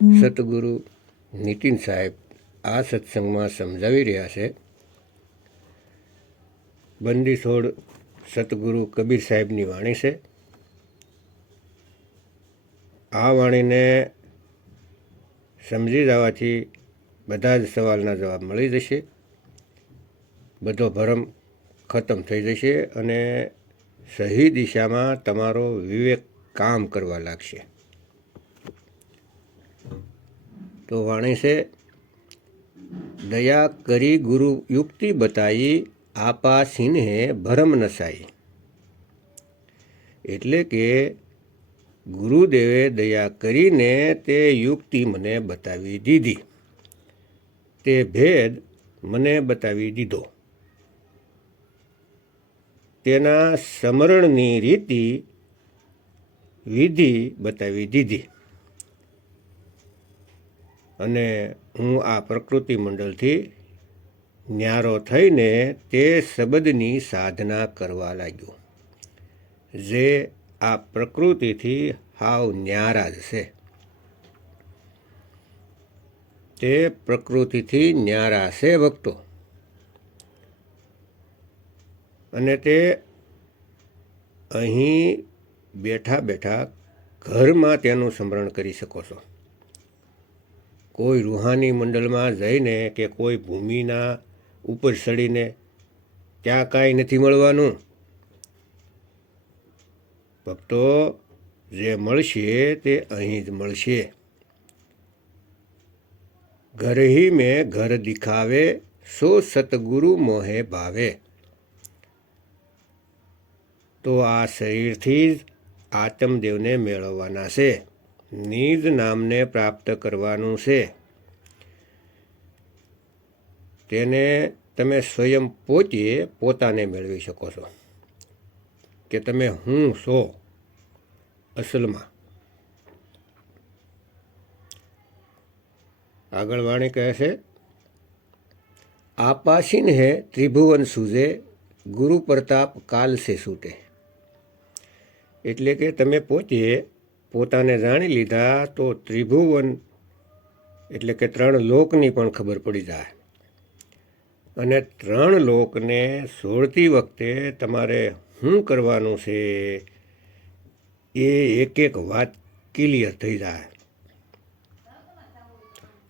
સતગુરુ નીતિન સાહેબ આ સત્સંગમાં સમજાવી રહ્યા છે. બંદી છોડ સતગુરુ કબીર સાહેબની વાણી છે. આ વાણીને સમજી જવાથી બધા જ સવાલના જવાબ મળી જશે, બધો ભરમ ખતમ થઈ જશે અને સહી દિશામાં તમારો વિવેક કામ કરવા લાગશે. તો વાણી છે, દયા કરી ગુરુ યુક્તિ બતાઈ, આપા સિંહે ભરમ નસાઈ. એટલે કે ગુરુદેવે દયા કરીને તે યુક્તિ મને બતાવી દીધી, તે ભેદ મને બતાવી દીધો, તેના સમરણની રીતિ વિધિ બતાવી દીધી અને હું આ પ્રકૃતિ મંડળથી ન્યારો થઈને તે શબ્દની સાધના કરવા લાગ્યો, જે આ પ્રકૃતિથી હાવ ન્યારા જ છે. તે પ્રકૃતિથી ન્યારા છે ભક્તો, અને તે અહીં બેઠા બેઠા ઘરમાં તેનું સ્મરણ કરી શકો છો. કોઈ રૂહાની મંડળમાં જઈને કે કોઈ ભૂમિના ઉપર ચડીને ત્યાં કાંઈ નથી મળવાનું. ભક્તો, જે મળશે તે અહીં જ મળશે. ઘર હી મેં ઘર દિખાવે, સો સતગુરુ મોહે ભાવે. તો આ શરીરથી જ આત્મદેવને મેળવવાના છે, નિજ નામને પ્રાપ્ત કરવાનું છે. તેને તમે સ્વયં પોતાને મેળવી શકો છો કે તમે હું છો અસલમાં. આગળ વાણી કહે છે, આપાસીન હે ત્રિભુવન સૂજે, ગુરુ પ્રતાપ કાલ સે છૂટે. એટલે કે તમે પોતાને જાણી લીધા તો ત્રિભુવન એટલે કે 3 લોકની પણ ખબર પડી જાય. અને 3 લોકને છોડતી વખતે તમારે શું કરવાનું છે એ એક એક વાત ક્લિયર થઈ જાય.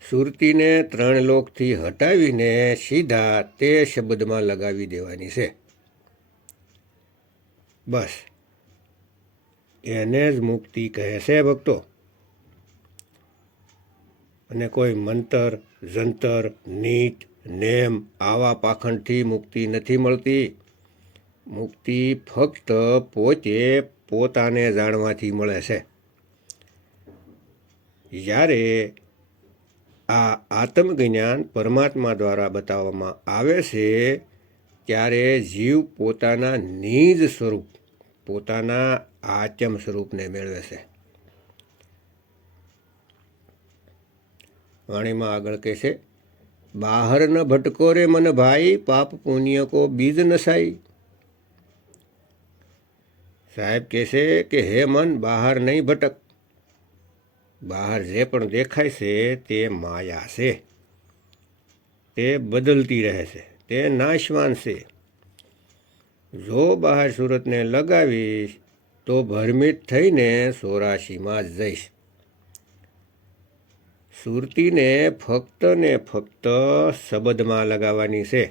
સુરતીને 3 લોકથી હટાવીને સીધા તે શબ્દમાં લગાવી દેવાની છે. બસ એને જ મુક્તિ કહે છે ભક્તો. અને કોઈ મંતર જંતર નીત નેમ આવા પાખંડથી મુક્તિ નથી મળતી. મુક્તિ ફક્ત પોતાને જાણવાથી મળે છે. જ્યારે આ આત્મજ્ઞાન પરમાત્મા દ્વારા બતાવવામાં આવે છે, ત્યારે જીવ પોતાના નિજ સ્વરૂપ, પોતાના આત્મ સ્વરૂપને મેળવે છે. વાણીમાં આગળ કહે છે, બહાર ન ભટકો રે મન ભાઈ, પાપ પુણ્ય કો બીજ નસાઈ. સાહેબ કહે છે કે હે મન, બહાર નહીં ભટક. બહાર જે પણ દેખાય છે તે માયા છે, તે બદલતી રહે છે, તે નાશવાન છે. જો બહાર સુરતને લગાવીશ તો ભ્રમિત થઈને 84માં જ જઈશ. સુરતીને ફક્ત ને ફક્ત શબ્દમાં લગાવવાની છે.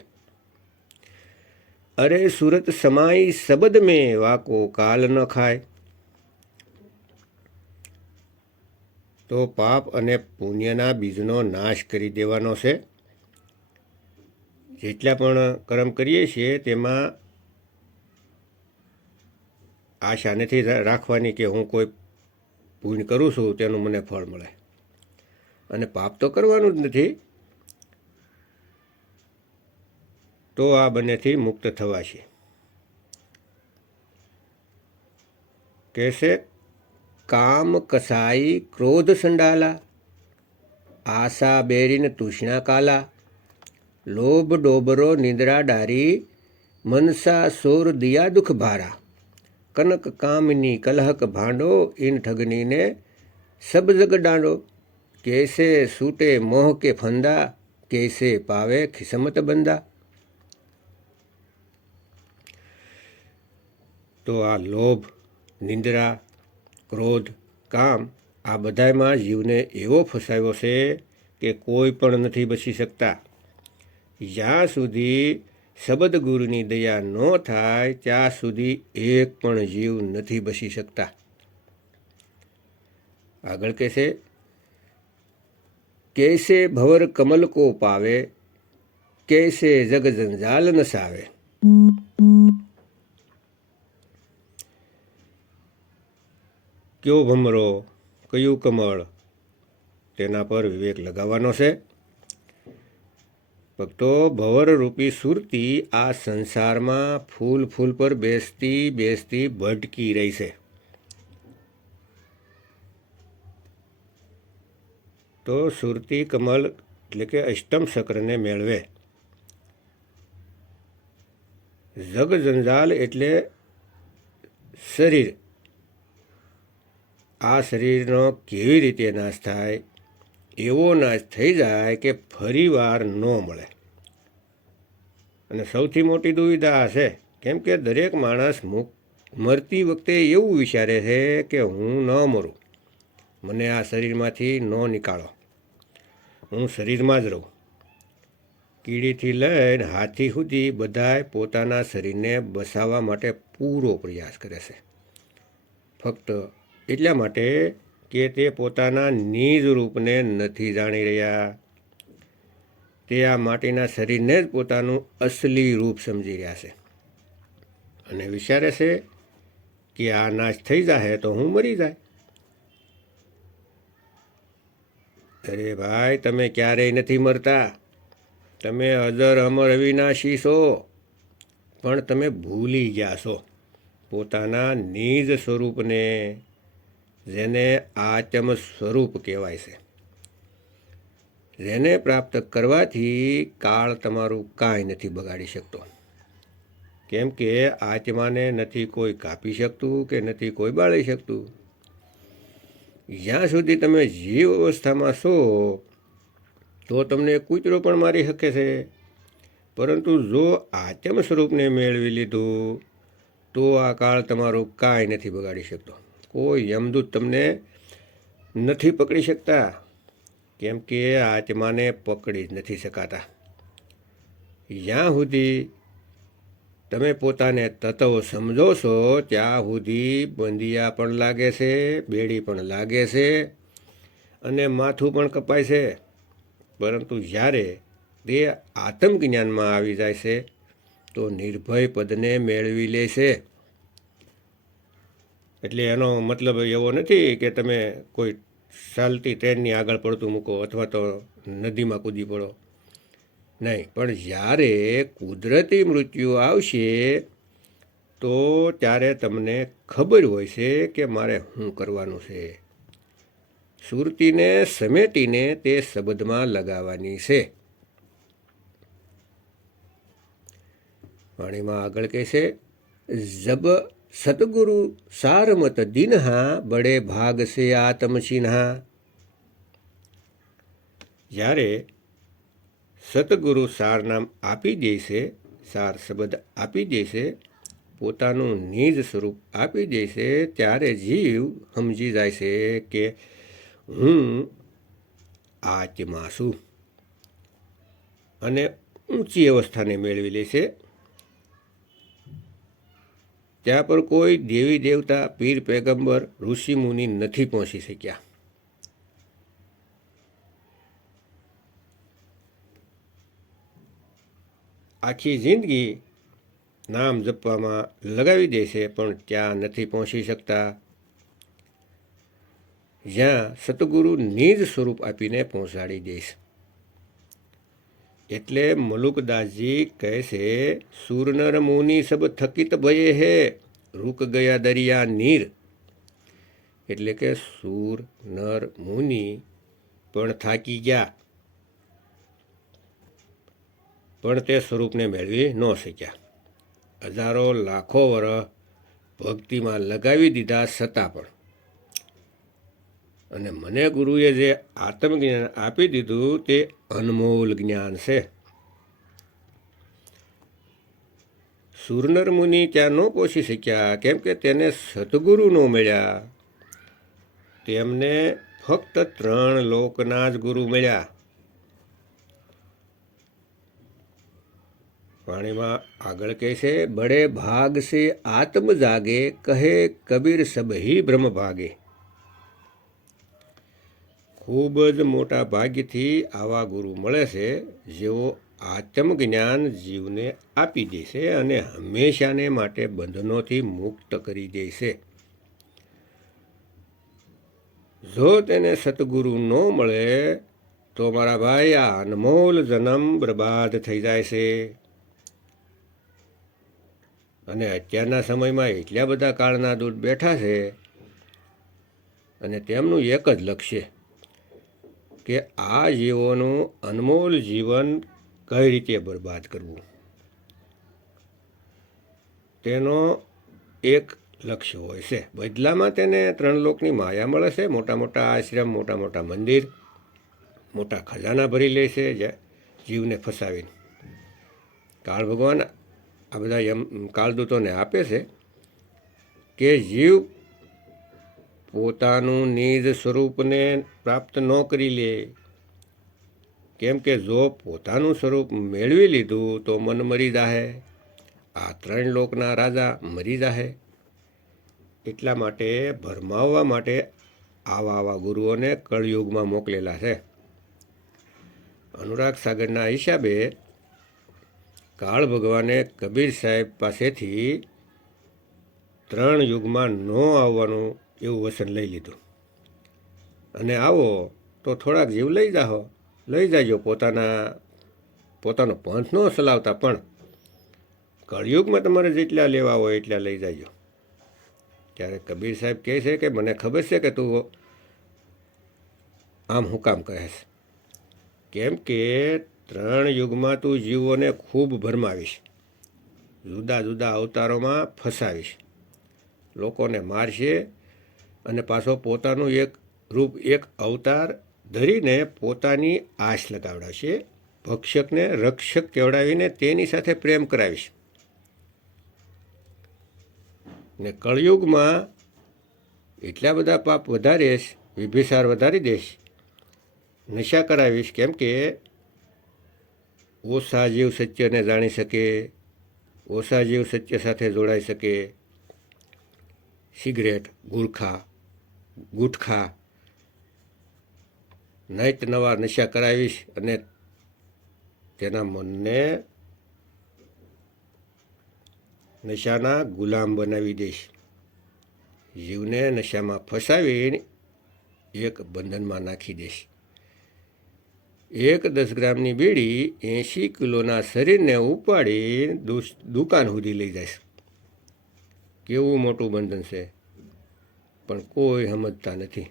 અરે સુરત સમાઈ શબ્દ મેં, વાકો કાલ ન ખાય. તો પાપ અને પુણ્યના બીજનો નાશ કરી દેવાનો છે. જેટલા પણ કર્મ કરીએ છીએ તેમાં આશા નથી રાખવાની કે હું કોઈ પુણ્ય કરું છું તેનું મને ફળ મળે, અને પાપ તો કરવાનું જ નથી. તો આ બંનેથી મુક્ત થવાશે. કહેશે, કામ કસાઈ ક્રોધ સંડાલા, આશા બેરીન તૃષ્ણા કાલા, લોભ ડોબરો નિદ્રા ડારી, મનસા સોર દિયા દુખ ભારા, કનક કામની કલહક ભાંડો, ઇન ઠગનીને સબ જગ ડાંડો. कैसे सूटे मोह के फंदा, कैसे पावे खिस्मत बंदा। તો આ લોભ, નિંદ્રા, ક્રોધ, કામ આ બધામાં જીવને એવો ફસાયો છે કે કોઈ પણ નથી બચી શકતા. જ્યાં સુધી સબદગુરુની દયા ન થાય ત્યાં સુધી એક પણ જીવ નથી બચી શકતા. આગળ કહેશે, कैसे भवर कमल को पावे, कैसे जग जंजाल नसावे। કયો ભમરો, કયું કમળ, તેના પર વિવેક લગાવવાનો છે. ભક્તો, ભવરરૂપી સુરતી આ સંસારમાં ફૂલ ફૂલ પર બેસતી બેસતી ભટકી રહી છે. તો સુરતી કમલ એટલે કે અષ્ટમ ચક્રને મેળવે. જગ જંજાલ એટલે શરીર. આ શરીરનો કેવી રીતે નાશ થાય? એવો નાશ થઈ જાય કે ફરી વાર ન મળે. અને સૌથી મોટી દુવિધા આ છે, કેમ કે દરેક માણસ મરતી વખતે એવું વિચારે છે કે હું ન મરું, મને આ શરીરમાંથી ન નીકાળો, હું શરીરમાં જ રહું. કીડીથી લઈને હાથી સુધી બધાય પોતાના શરીરને બસાવવા માટે પૂરો પ્રયાસ કરે છે, ફક્ત એટલા માટે કે તે પોતાના નિજ રૂપને નથી જાણી રહ્યા. તે આ માટીના શરીરને જ પોતાનું અસલી રૂપ સમજી રહ્યા છે અને વિચારે છે કે આ નાશ થઈ જાય તો હું મરી જાય. અરે ભાઈ, તમે ક્યારેય નથી મરતા. તમે અજર અમર અવિનાશી છો, પણ તમે ભૂલી ગયા છો પોતાના નિજ સ્વરૂપને, જેને આત્મ સ્વરૂપ કહેવાય છે. જેને પ્રાપ્ત કરવાથી કાળ તમારું કાંઈ નથી બગાડી શકતો, કેમ કે આત્માને નથી કોઈ કાપી શકતું કે નથી કોઈ બાળી શકતું. જ્યાં સુધી તમે જીવ અવસ્થામાં છો તો તમને કૂતરો પણ મારી શકે છે, પરંતુ જો આત્મ સ્વરૂપને મેળવી લીધું તો આ કાળ તમારું કાંઈ નથી બગાડી શકતો. કોઈ યમદૂત તમને નથી પકડી શકતા, કેમ કે આત્માને પકડી જ નથી શકાતા. જ્યાં સુધી તમે પોતાને તત્વ સમજો છો ત્યાં સુધી બંધિયા પણ લાગે છે, બેડી પણ લાગે છે અને માથું પણ કપાય છે. પરંતુ જ્યારે તે આત્મજ્ઞાનમાં આવી જાય છે તો નિર્ભય પદને મેળવી લે છે. એટલે એનો મતલબ એવો નથી કે તમે કોઈ ચાલતી ટ્રેનની આગળ પડતું મૂકો અથવા તો નદીમાં કૂદી પડો. નહીં, પણ જ્યારે કુદરતી મૃત્યુ આવશે તો ત્યારે તમને ખબર હોય છે કે મારે શું કરવાનું છે. સુરતીને સમેટીને તે શબ્દમાં લગાવવાની છે. વાણીમાં આગળ કહે છે, જબ સતગુરુ સારમત દિનહા, બડે ભાગ સે આત્મ ચિન્હા. જ્યારે સતગુરુ સાર નામ આપી દેશે, સાર શબ્દ આપી દેશે, પોતાનું નિજ સ્વરૂપ આપી દેશે, ત્યારે જીવ સમજી જાય છે કે હું આત્મા છું અને ઊંચી અવસ્થાને મેળવી લેશે. ત્યાં પર કોઈ દેવી દેવતા, પીર પેગમ્બર, ઋષિ મુનિ નથી પહોંચી શક્યા. આખી જિંદગી નામ જપવામાં લગાવી દેશે પણ ત્યાં નથી પહોંચી શકતા જ્યાં સતગુરુ નિજ સ્વરૂપ આપીને પહોંચાડી દેશ. એટલે મલુકદાસજી કહે છે, સુરનર મુનિ સબ થકિત ભયે હે, રૂક ગયા દરિયા નીર. એટલે કે સુર નર મુનિ પણ થાકી ગયા, પણ તે સ્વરૂપને મેળવી ન શક્યા. હજારો લાખો વર્ષ ભક્તિમાં લગાવી દીધા છતાં પણ અને મને ગુરુએ જે આત્મજ્ઞાન આપી દીધું તે અનમોલ જ્ઞાન છે. સુરનર મુનિ ત્યાં ન પહોંચી શક્યા, કેમ કે તેને સદગુરુ ન મળ્યા. તેમને ફક્ત 3 લોકના જ ગુરુ મળ્યા. વાણીમાં આગળ કહે છે, બડે ભાગ સે આત્મ જાગે, કહે કબીર સબહી બ્રહ્મ ભાગે. ખૂબ જ મોટા ભાગ્યથી આવા ગુરુ મળે છે, જેઓ આત્મજ્ઞાન જીવને આપી દે છે અને હંમેશાને માટે બંધનોથી મુક્ત કરી દે છે. જો તેને સતગુરુ ન મળે તો મારા ભાઈ આ અનમોલ જન્મ બરબાદ થઈ જાય છે. અને અત્યારના સમયમાં એટલા બધા કાળના દૂત બેઠા છે અને તેમનું એક જ લક્ષ્ય કે આ જીવોનું અનમોલ જીવન કઈ રીતે બરબાદ કરવું. તેનો એક લક્ષ્ય હોય છે. બદલામાં તેને 3 લોકની માયા મળે છે, મોટા મોટા આશ્રમ, મોટા મોટા મંદિર, મોટા ખજાના ભરી લે છે જીવને ફસાવીને. કાળ ભગવાન આ બધા કાળદૂતોને આપે છે કે જીવ પોતાનું નિજ સ્વરૂપને પ્રાપ્ત ન કરી લે, કેમ કે જો પોતાનું સ્વરૂપ મેળવી લીધું તો મન મરી જાહે, આ 3 લોકના રાજા મરી જાહે. એટલા માટે ભરમાવવા માટે આવા ગુરુઓને કળયુગમાં મોકલેલા છે. અનુરાગ સાગરના હિસાબે કાળ ભગવાને કબીર સાહેબ પાસેથી 3 યુગમાં ન આવવાનું એવું વચન લઈ લીધું. અને આવો તો થોડાક જીવ લઈ જાજો, પોતાનો પંથ ન ચલાવતા, પણ કળયુગમાં તમારે જેટલા લેવા હોય એટલા લઈ જાજો. ત્યારે કબીર સાહેબ કહે છે કે મને ખબર છે કે તું આમ હું કામ કહેશ, કેમ કે 3 યુગમાં તું જીવોને ખૂબ ભરમાવીશ, જુદા જુદા અવતારોમાં ફસાવીશ, લોકોને મારશે અને પાછો પોતાનું એક રૂપ, એક અવતાર ધરીને પોતાની આશ લગાવડાવશે, ભક્ષકને રક્ષક કહેવડાવીને તેની સાથે પ્રેમ કરાવીશ. ને કળયુગમાં એટલા બધા પાપ વધારીશ, વિભિસાર વધારી દઈશ, નશા કરાવીશ, કેમ કે ઓછા જીવ સત્યને જાણી શકે, ઓછા જીવ સત્ય સાથે જોડાઈ શકે. સિગરેટ, ગુટખા, નૈત નવા નશા કરાવીશ અને તેના મનને નશાના ગુલામ બનાવી દઈશ. જીવને નશામાં ફસાવીને એક બંધનમાં નાખી દઈશ. 10 ગ્રામની બીડી 80 કિલોના શરીરને ઉપાડી દુકાન સુધી લઈ જાય. કેવું મોટું બંધન છે, પણ કોઈ સમજતા નથી.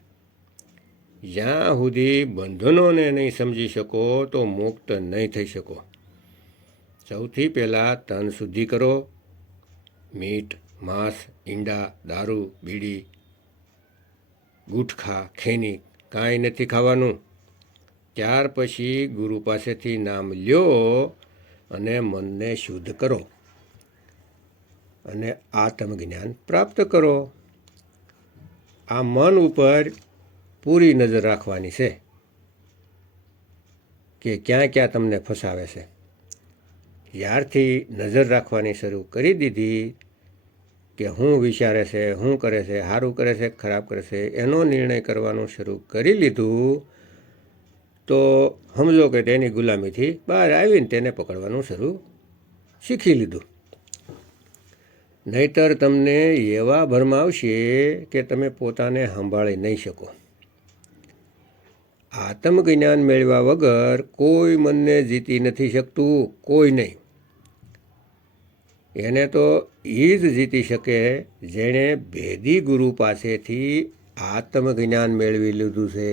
જ્યાં સુધી બંધનોને નહીં સમજી શકો તો મુક્ત નહીં થઈ શકો. સૌથી પહેલાં તન શુદ્ધિ કરો. મીઠ, માંસ, ઈંડા, દારૂ, બીડી, ગુટખા, ખૈની કાંઈ નથી ખાવાનું. ત્યાર પછી ગુરુ પાસેથી નામ લ્યો અને મનને શુદ્ધ કરો અને આત્મજ્ઞાન પ્રાપ્ત કરો. આ મન ઉપર પૂરી નજર રાખવાની છે કે ક્યાં ક્યાં તમને ફસાવે છે. જ્યારથી નજર રાખવાની શરૂ કરી દીધી કે હું વિચારે છે, શું કરે છે, સારું કરે છે, ખરાબ કરે છે, એનો નિર્ણય કરવાનું શરૂ કરી લીધું તો સમજો કે તેની ગુલામીથી બહાર આવીને તેને પકડવાનું શરૂ શીખી લીધું. નહીતર તમને એવા ભરમાવશે કે તમે પોતાને સંભાળી નહીં શકો. આત્મજ્ઞાન મેળવ્યા વગર કોઈ મનને જીતી નથી શકતું, કોઈ નહીં. એને તો એ જ જીતી શકે જેણે ભેદી ગુરુ પાસેથી આત્મજ્ઞાન મેળવી લીધું છે.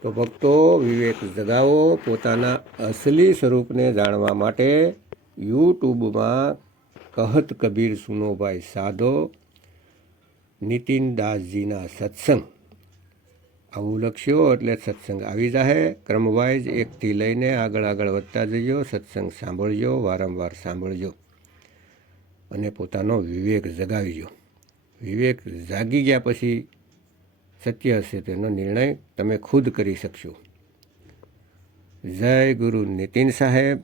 તો ભક્તો, વિવેક જગાવો. પોતાના અસલી સ્વરૂપને જાણવા માટે યુટ્યુબમાં કહત કબીર સુનો ભાઈ સાધો, નીતિન દાસજીના સત્સંગ આવું લખ્યો એટલે સત્સંગ આવી જાહે. ક્રમવાઇઝ એકથી લઈને આગળ વધતા જજો. સત્સંગ સાંભળજો, વારંવાર સાંભળજો અને પોતાનો વિવેક જગાવજો. વિવેક જાગી ગયા પછી સત્ય હશે તેનો નિર્ણય તમે ખુદ કરી શકશો. જય ગુરુ નીતિન સાહેબ,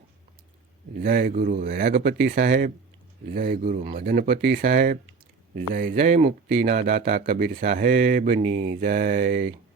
જય ગુરુ વૈરાગપતિ સાહેબ, જય ગુરુ મદનપતિ સાહેબ, જય જય મુક્તિના દાતા કબીર સાહેબની જય.